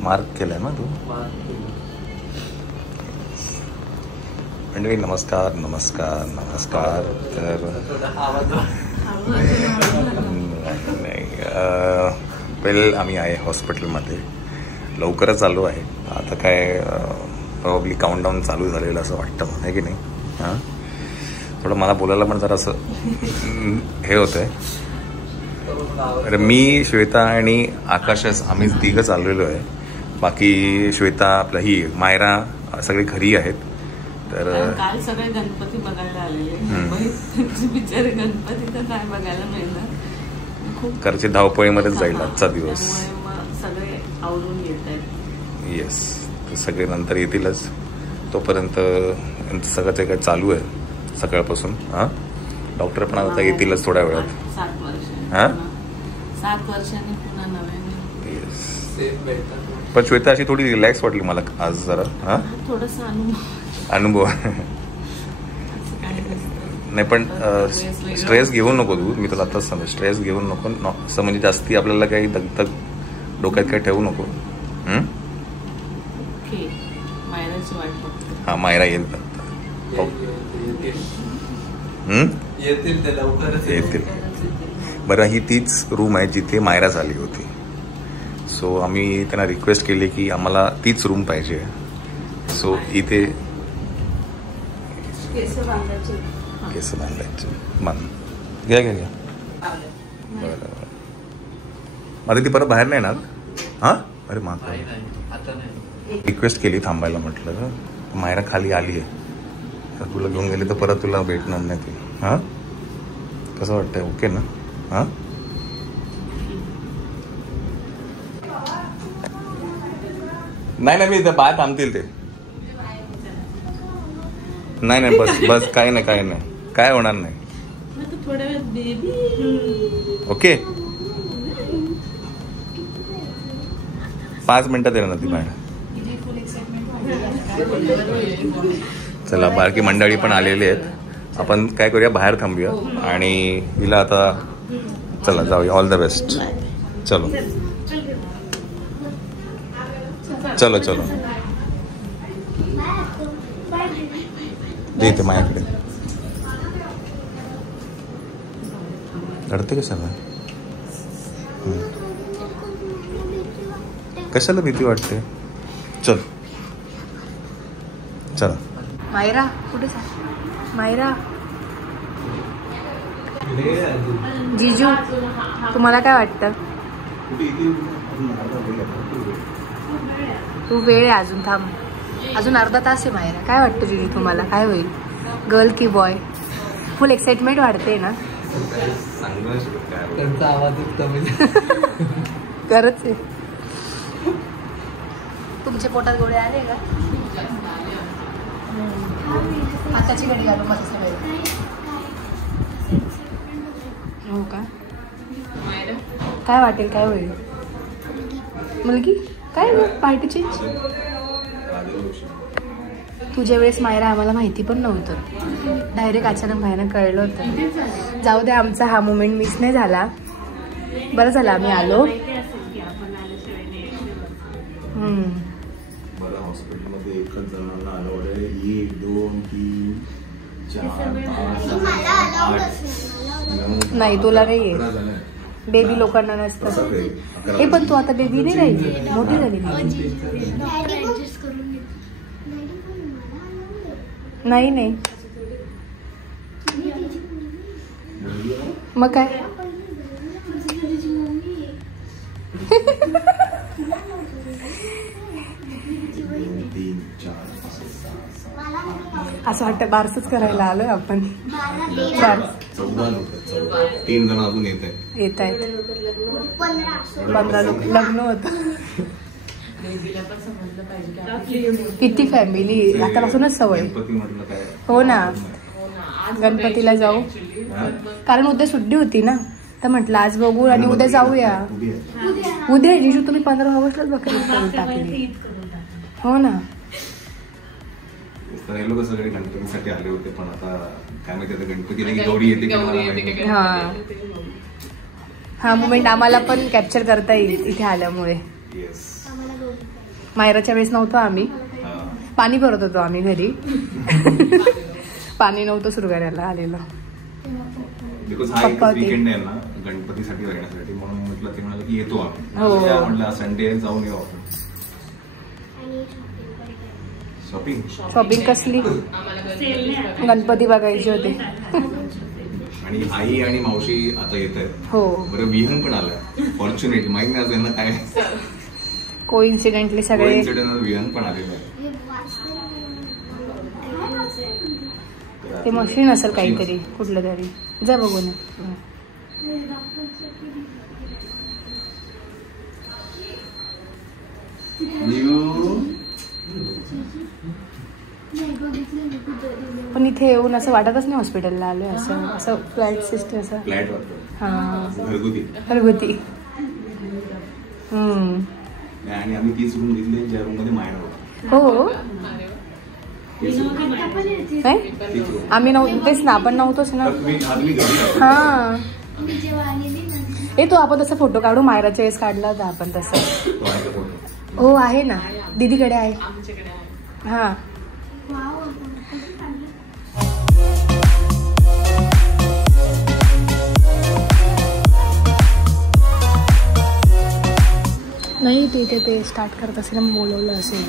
Mark केलाय ना तू. मंडळी नमस्कार नमस्कार नमस्कार. तर वेल आम्ही आहे हॉस्पिटलमध्ये, लवकरच आलो आहे. आता काय प्रॉब्ली काउंटडाऊन चालू झालेलं असं वाटतं मला, आहे की नाही? हां, थोडं मला बोलायला पण जरा असं हे होतं आहे. तर मी, श्वेता आणि आकाशच आम्ही तिघं चाललेलो आहे. बाकी श्वेता, आपलं ही मायरा सगळे घरी आहेत. तर काल सगळे गणपती बघायला आलेले, बिचारे गणपती तर काय बघायला मिळणार. खूप घरची धावपळीमध्येच जाईल आजचा दिवस. सगळे आवरून येत आहेत. येस, तर सगळे नंतर येतीलच. तोपर्यंत यांचं सगळं जे काही चालू आहे सकाळपासून. हां, डॉक्टर पण आता येतीलच थोड्या वेळात. 7 वर्ष. हां, 7 वर्षांनी पुन्हा नव्याने. येस. पण श्वेता अशी थोडी रिलॅक्स वाटली मला आज जरा. हां, थोडासा अनुभव नाही, पण स्ट्रेस घेऊ नको तू. मी तुला आताच सांगतो, स्ट्रेस घेऊ नको. असं म्हणजे जास्ती आपल्याला काही दगदग डोक्यात काही ठेवू नको. हा, मायरा येईल. येतील. बरं, ही तीच रूम आहे जिथे मायरा झाली होती. सो आम्ही त्यांना रिक्वेस्ट केली की आम्हाला तीच रूम पाहिजे. सो इथे केस बांधायचे. घ्या घ्या घ्या. बरं, आता ती परत बाहेर नाही येणार. हां, अरे माता, रिक्वेस्ट केली थांबायला. म्हटलं मायरा खाली आली आहे, तर तुला घेऊन गेली तर परत तुला भेटणार नाही ती. हां, कसं वाटतंय? ओके ना? हां, नाही नाही, मी इथं बाहेर थांबतील ते. नाही नाही, बस बस, काही नाही, काही नाही, काय होणार नाही. ओके, 5 मिनिटात येणार ती बाहेर. चला, बारकी मंडळी पण आलेली आहेत. आपण काय करूया, बाहेर थांबूया आणि हिला आता चला जाऊया. All the best. चलो चलो चलो, देते माझ्याकडे. रडते कशाला? कशाला भीती वाटते? चल चला. मायरा कुठे? मायरा, जीजू तुम्हाला काय वाटतं? तू वेळ आहे अजून, थांब. अजून अर्धा तास आहे मायरा. काय वाटतं जीजू तुम्हाला? काय होईल, गर्ल की बॉय? फुल एक्साइटमेंट वाढते ना? खरंच आहे. तुमच्या पोटात गोळे आले का? हाताची घडी घालून माझं सगळं. हो का? काय वाटेल, काय होईल? मुलगी काय पार्टी चेंज? तुझ्या वेळेस मायरा आम्हाला माहिती पण नव्हतं, डायरेक्ट अचानक भाईनं कळलं होतं. जाऊ दे, आमचा हा मोमेंट मिस नाही झाला. बरं झालं आम्ही आलो. हॉस्पिटलमध्ये एकच जणांना अलाउड आहे. 1 2 3 4 5 8 नाही, तुला नाही आहे. बेबी लोकांना नसतं. हे पण तू आता बेबी नाही राहिली, मोठी झाली. नाही नाही, मग काय? असं वाटतं बारसच करायला आलोय आपण. 3 जण अजून येत आहेत. 15 लग्न होतं. किती फॅमिली, आतापासूनच सवय. हो ना, गणपतीला जाऊ. कारण उद्या सुट्टी होती ना, तर म्हटलं आज बघू आणि उद्या जाऊया. उद्या जिजू तुम्ही 15 ऑगस्टलाच बकरी करून टाकली. हो ना, हे लोक सगळे गणपतीसाठी आले होते, पण आता काय माहिती गणपतीला गौरी येते. हा मोमेंट आम्हाला पण कॅप्चर करता येईल इथे आल्यामुळे. मायराच्या वेळेस नव्हतो आम्ही, पाणी भरत होतो आम्ही घरी. पाणी नव्हतं सुरू करायला आलेलं. बिकॉज हा एक वीकेंड आहे ना गणपतीसाठी राहण्यासाठी, म्हणून म्हटलं ते म्हणाले की येतो आम्ही. म्हटलं संडे जाऊन येऊ आपण. शॉपिंग कसली? गणपती बघायचे होते. आणि आई आणि मावशी आता येत आहेत. हो बरं विहंग पण आलाय फॉर्च्युनेटली, माहिती नाही त्यांना काय कोइन्सिडेंटली सगळे विहंग पण आलेलं आहे. ते मशीन असेल काहीतरी कुठलं तरी, जा बघून. पण इथे येऊन असं वाटतच नाही हॉस्पिटलला आलोय, असं असं फ्लॅट सिस्टम असं. फ्लॅट घरगुती. आणि आम्ही तीच रूम घेतली ज्या रूम मध्ये मायरा होता. हो आम्ही नव्हतो, तेच ना आपण नव्हतोच ना. हा तो आपण तसा फोटो काढू, मायराच्या वेळेस काढला होता आपण तसा. हो आहे ना, दीदीकडे आहे. हा नाही तिथे ते स्टार्ट करत असेल मग बोलवलं असेल.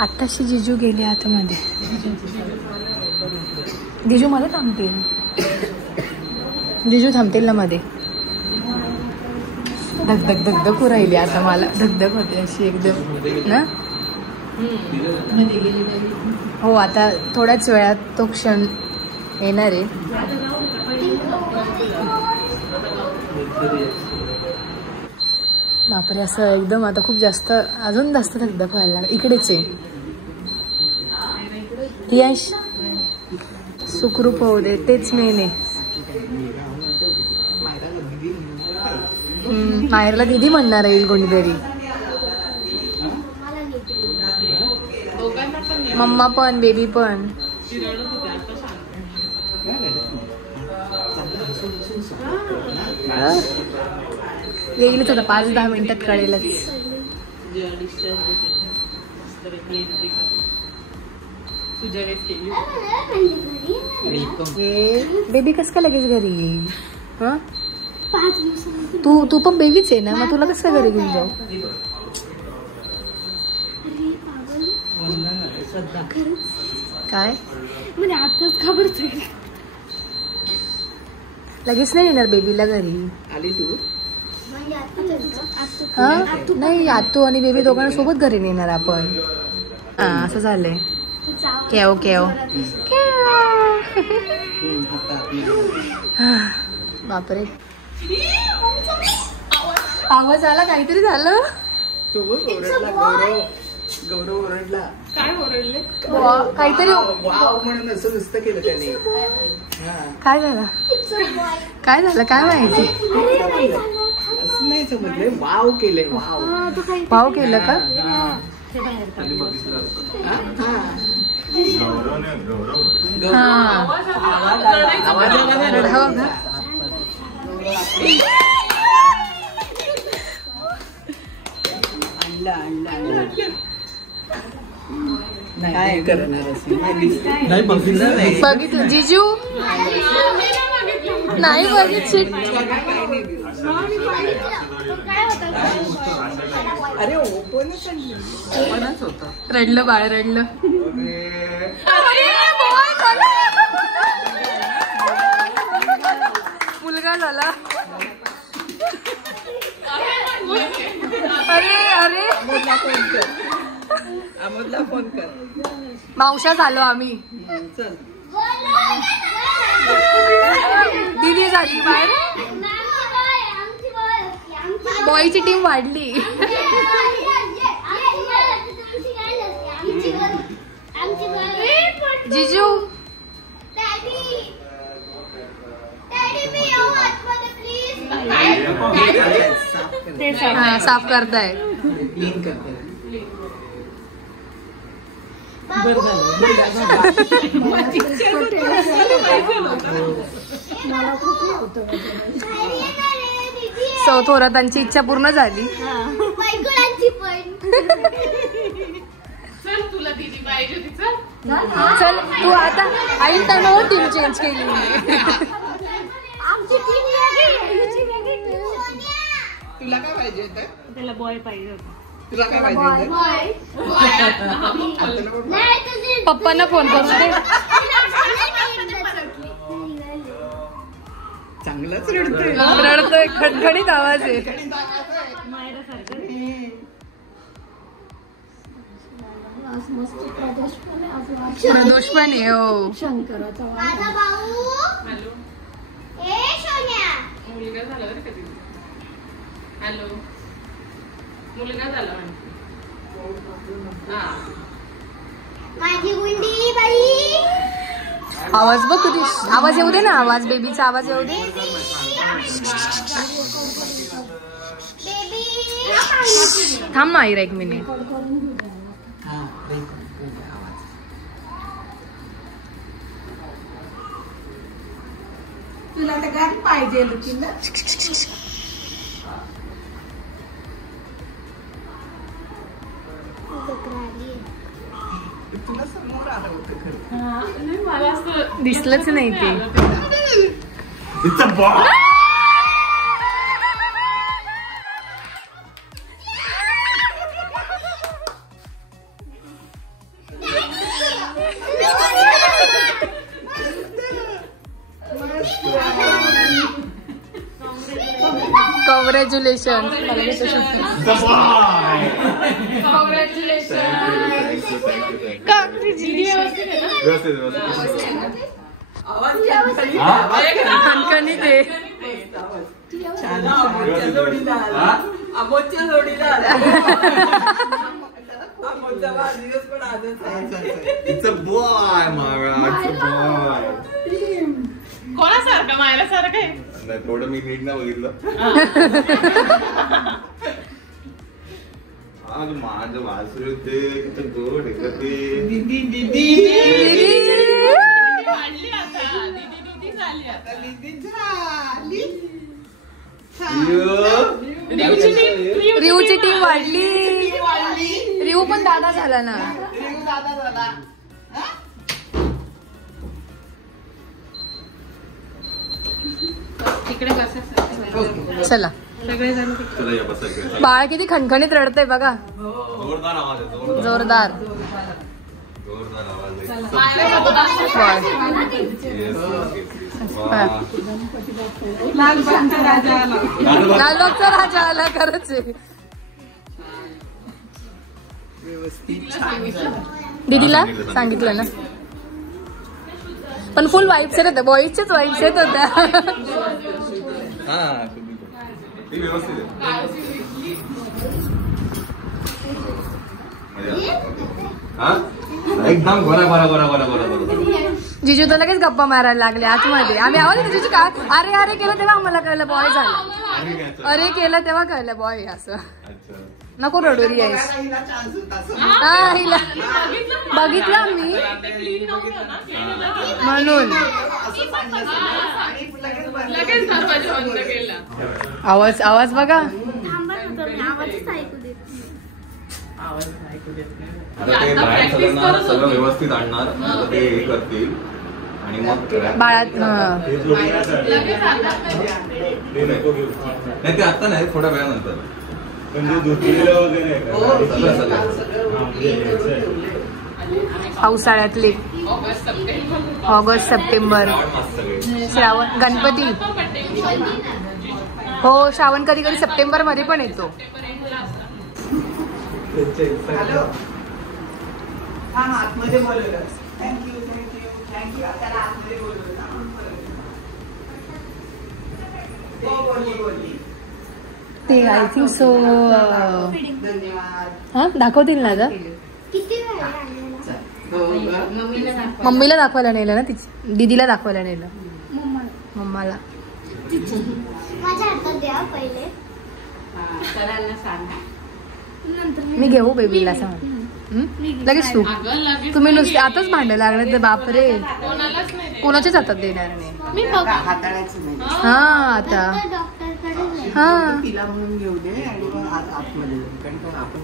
आत्ताशी जिजू गेले आतमध्ये. जिजू मध्ये थांबतील, जिजू थांबतील ना मध्ये. धगधग धगधग राहिली आता, मला धगधग होते अशी एकदम ना. हो आता थोड्याच वेळात तो क्षण येणार आहे. बापरे असं एकदम आता खूप जास्त, अजून जास्त धगधग व्हायला लागला. इकडेच आहे. यश सुखरूप होऊ दे, तेच मेन आहे. माहेरला दीदी म्हणणार येईल कोणीतरी. मम्मा पण बेबी पण. येईलच आता 5-10 मिनिटात कळेलच. बेबी कस का लगेच घरी येईल? हा तू पण बेबीच आहे ना, मग तुला कसं घरी घेऊन जाऊ? काय लगेच नाही येणार बेबीला घरी. हा नाही, आतू आणि बेबी दोघांना सोबत घरी नेणार आपण. हा असं झालंय. केव केव बापरे आवाज आला, काहीतरी झालं. गौरव ओरडला. काय ओरडले? काहीतरी म्हणून असं नुसतं केलं त्याने. काय झालं काय झालं काय माहिती. असं नाही समजले, वाव केले. वाव केलं का? काय करणार बघितलं जिजू नाही बघितली. अरे ओपनच होतं. रडलं बाळ रडलं. मुलगा झाला. अरे अरे अमोदला फोन कर. मावशा झालो आम्ही. चल दिदी झाली बाहेर. बॉयची टीम वाढली. जिजू साफ करताय. सो थोरातांची इच्छा पूर्ण झाली. तुला दिदी पाहिजे तिचं. चल तू आता आई त्यानं टीम चेंज केली. तुला काय पाहिजे होतं? त्याला बॉय पाहिजे होता. तुला काय पाहिजे होतं? पप्पांना फोन करू दे. चांगलंच रडतोय. रडतोय, खडखडीत आवाज आहे. प्रदोष पण आहे. हो शंकराचा मुलगा झाला बरं का तिथे. हॅलो मुलगा झाला माझी गुंडी बाई. आवाज बघ किती. आवाज येऊ दे ना. आवाज बेबीचा आवाज येऊ दे. थांब ना आईरा 1 मिनिट. तुला तर गाडी पाहिजे तुला. तुला समोर आलं होतं खरं. मला असं दिसलंच नाही ते. कॉंग्रॅच्युलेशन. खणखणीत आहे. आमोच्या जोडीला दिवस पण आजच कोणासारखं मायला सारखं आहे. थोडं मी नीट ना बघितलं. आज माझं वासरू ते किती गोड आहे ते. दीदी दीदी वाढली आता. दीदी झाली आता. रिऊची टीम वाढली. रिऊ पण दादा झाला ना. तिकडे बसा. चला. बाळ किती खणखणीत रडतंय बघा. जोरदार आवाज आहे. जोरदार. लालबागचा राजा आला. खरंच आहे. दीदीला सांगितलं ना. पण फुल वाईब्स येत होत्या. बॉईजच्याच वाईब्स येत होत्या. एकदम गोरा गोरा गोरा गोरा गोरा गोरा. जिजू तर लगेच गप्पा मारायला लागले आतमध्ये. आम्ही आवाज येतो जिजू काय अरे अरे केलं तेव्हा आम्हाला कळलं बॉय झालं. अरे केलं तेव्हा कळलं बॉय असं. नको रडोरी आहेस. हा हिला बघितलं मी म्हणून. आवाज आवाज बघा. सगळं व्यवस्थित आणणार ते हे करतील आणि मग बाळात. नाही ते आता नाही थोड्या वेळानंतर. पावसाळ्यातले ऑगस्ट सप्टेंबर श्रावण गणपती. हो श्रावण कधी कधी सप्टेंबर मध्ये पण येतो. आतमध्ये बोलवलं. Thank you thank you thank you. त्याला आतमध्ये बोलवलं. ते आय थिंक सो. हा दाखवतील ना ग. मम्मीला दाखवायला नेलं ना. तिची दीदीला दाखवायला नेलं. मम्माला. माझ्या हातात द्या पहिले. सरांना सांग. मी घेऊ बेबीला सांग. लगेच तू तुम्ही नुसते आताच भांडण लागले तर बापरे कोणाच्याच हातात देणार नाही हाताळायचं नाही. हा आता डॉक्टरकडे हा तिला म्हणून घेऊ दे आणि मग आतमध्ये जाऊ. कारण आपण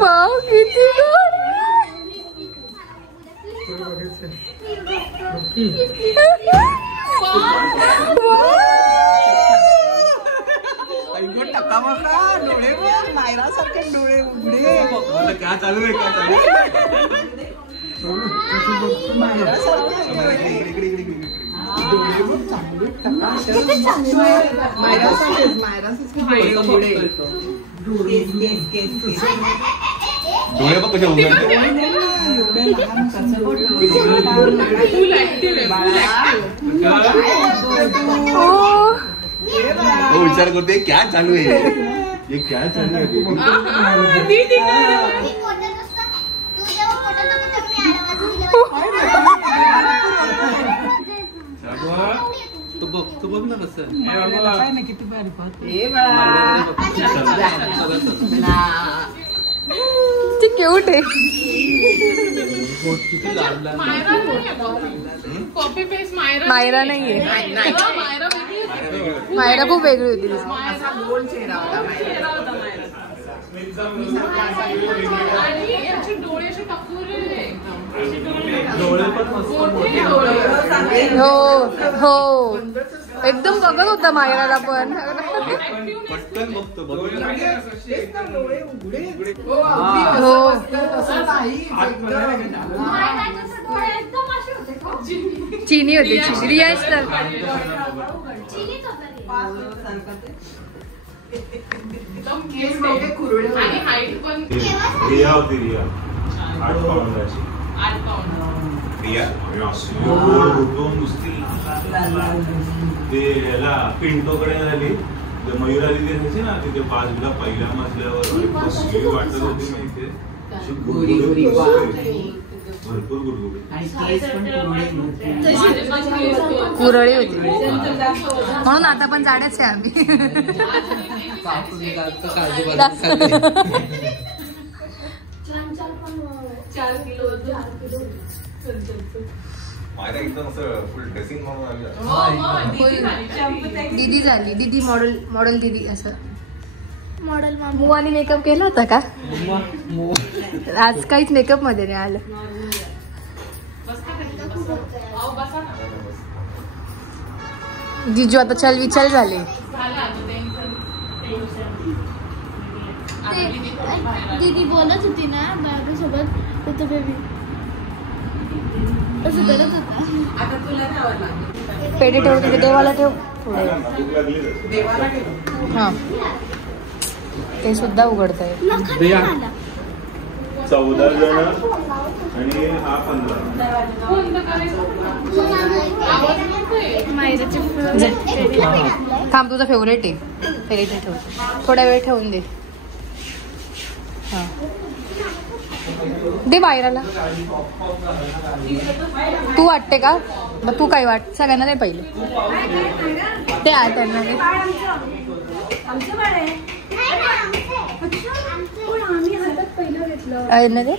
वाव किती गोड. डोळे मायरासारखे डोळे उघडे. काय चालू आहे काय चालू डोळे बघ कसे उघडते. तो विचार करते क्या चालू आहे ये क्या चालू आहे. तो बघ ना कसं किती भारी ती क्यूट आहे. कॉपी पेस्ट मायरा नाहीये. मायरा खूप वेगळी होती. गोल चेहरा होता आणि याचे डोळे असे टपोरलेले. हो हो एकदम बघत होता मायराला पण. पटकन बघतो बघ. हो चिनी होती रियाज तर आणि हाईट पण रिया होती. रिया 8 पाऊंडाची. 8 पाऊंड. रिया नुसती ते याला पिंटोकडे झाली मयुरा दिदी राहायची ना तिथे बाजूला पहिल्या मजल्यावर कसली वाटत होती माहितीये. भरपूर गुडगुडी कुरळी होती म्हणून आता पण जाडेच आहे आम्ही. मायरा एकदम असं फुल ड्रेसिंग म्हणून आली. दीदी झाली. दीदी मॉडेल दीदी असं मॉडेल मुवानी मेकअप केला होता का आज? काहीच मेकअप मध्ये नाही आलं. जिजू आता चल विचल झाले. दीदी बोलत होती ना माझ्यासोबत तर बेबी असं करत होता. पेढे ठेव तिथे देवाला ठेव पुढे. हा ते सुद्धा उघडत आहे. 14 जण आणि हा 15. थांब तुझा फेवरेट आहे. पेढे ठेव थोडा वेळ ठेवून दे. हा दे बाहेरला. तू वाटते का मग तू काय वाट सगळ्यांना दे पहिले. ते आहे त्यांना दे. ना दे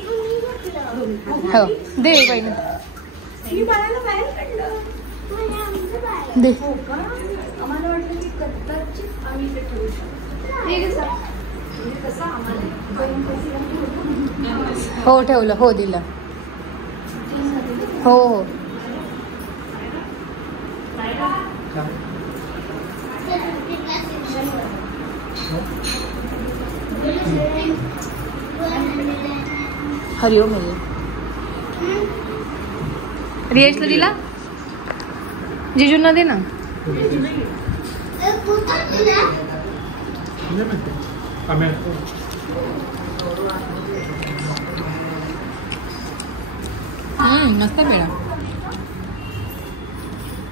हो दे पहिले दे. हो ठेवलं. हो दिलं. हो हो हरिओम रियाजला दिला. जिजूंना दे ना. मस्त पेढा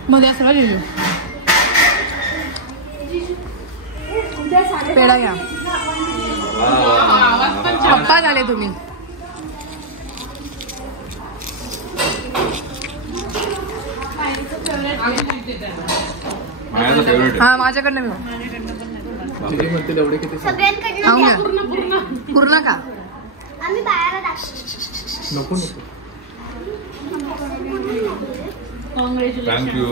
मध्ये असं जिजू पेढा घ्या. पप्पा झाले तुम्ही. माझ्याचा फेवरेट हा माझ्याकडनं घेऊ सगळ्यांकडनं खाऊ घ्या. ना पूर्ण का आम्ही बाळाला दाखवतो. कॉंग्रॅच्युलेशन. थँक्यू.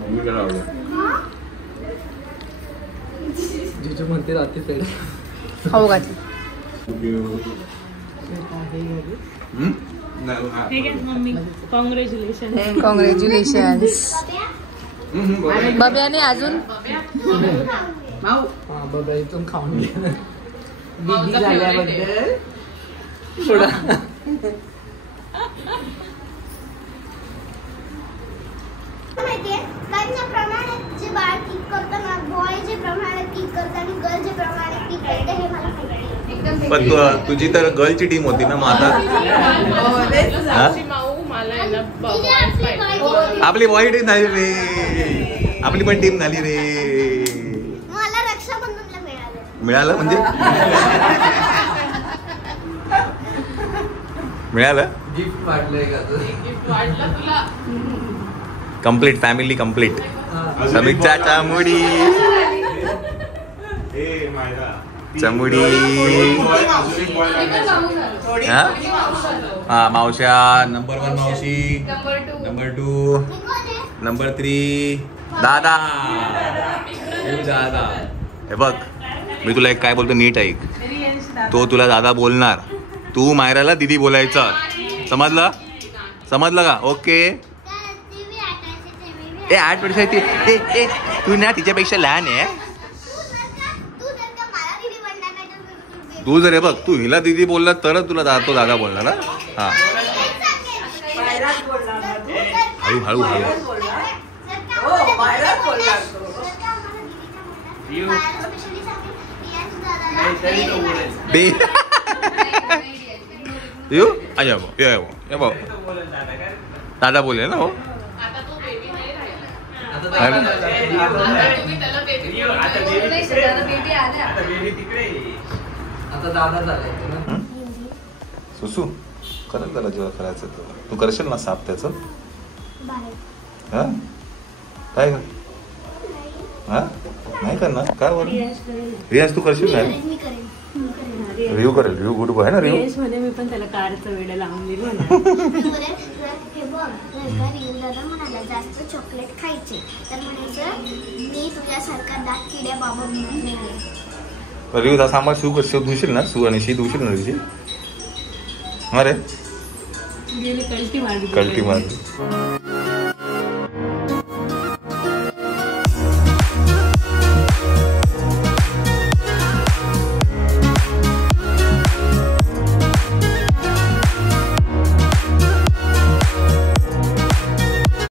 मम्मीला आवडलं. खाऊ का ती ठीक आहे मम्मी. कॉंग्रॅच्युलेशन. कॉंग्रॅच्युलेशन. बब्याने अजून बिझी झाल्याबद्दल माहितीये प्रमाणे जे बाळ किक करतं ना, बॉय जे प्रमाणे किक करतं आणि गर्ल जे प्रमाणे किक करते हे मला माहिती. पण तुझी तर गर्लची टीम होती ना, मग आता हा? आपली बॉय टीम झाली रे, आपली पण टीम झाली रे. मला रक्षाबंधनला मिळालं. मिळालं म्हणजे मिळालं. गिफ्ट वाटलंय का? Complete family complete. समीक्षाच्या मुडी चमुडी. हा मावश्या. नंबर 1 मावशी, नंबर 2, नंबर 3 दादा. दादा हे बघ, मी तुला एक काय बोलतो नीट ऐक. तो तुला दादा बोलणार, तू मायराला दीदी बोलायचं. समजलं? समजलं का? ओके. ए 8 वर्षाची तू ना तिच्यापेक्षा लहान आहे. तू जर हे बघ, तू हिला दीदी बोलला तरच तुला तो दादा बोलणार ना. हा हळू हळू हळू. येऊ ये भाऊ दादा बोले ना. हो आता दादा झालाय. सुसू करेल त्याला जेव्हा करायचं तर. तू करशील ना साफ त्याचं? हा काय हा नाही करणार काय बोल. रियाज तू करशील ना? रिव्ह्यू करेल. रिव्ह्यू गुड आहे ना. रिव्ह्यू मध्ये मी पण त्याला कारचं वेळ लावून दिलं ना. हे बघ, रियल दादा म्हणाला जास्त चॉकलेट खायचे तर म्हणायचं मी तुझ्यासारखा दात किड्या बाबा म्हणून नाही. रिव्ह्यू सामान शिव धुशील ना. सू आणि शी धुशील ना तिची. अरे गेली कल्टी मारली. कल्टी मारली.